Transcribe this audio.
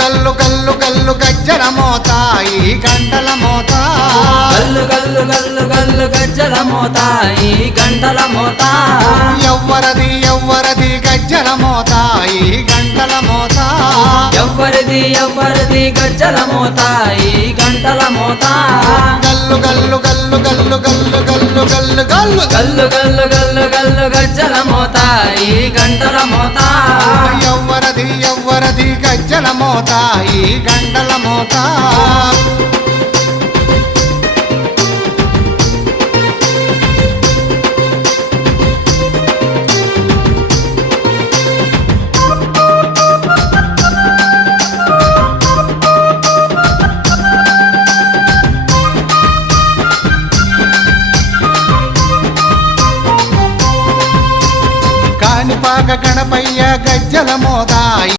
గల్లు గల్లు గల్లు గజ్జల మోత ఈ గంటల మోత గల్లు గల్లు గల్లు గల్లు గజ్జల మోత ఈ గంటల మోత ఎవ్వరది ఎవ్వరది గజ్జల మోత ఈ గంటల మోత ఎవ్వరిది ఎవ్వరిది గజ్జల మోత ఈ గంటల మోత గల్లు గల్లు గల్లు గల్లు గల్లు గల్లు గల్లు గల్లు గల్లు గల్లు గల్లు గల్లు గజ్జల మోత ఈ గంటల మోత ఎవ్వరది ఎవ్వరది గజ్జల మోత ఈ గంటల మోత కాణిపాక గణపయ్య గజ్జల మోత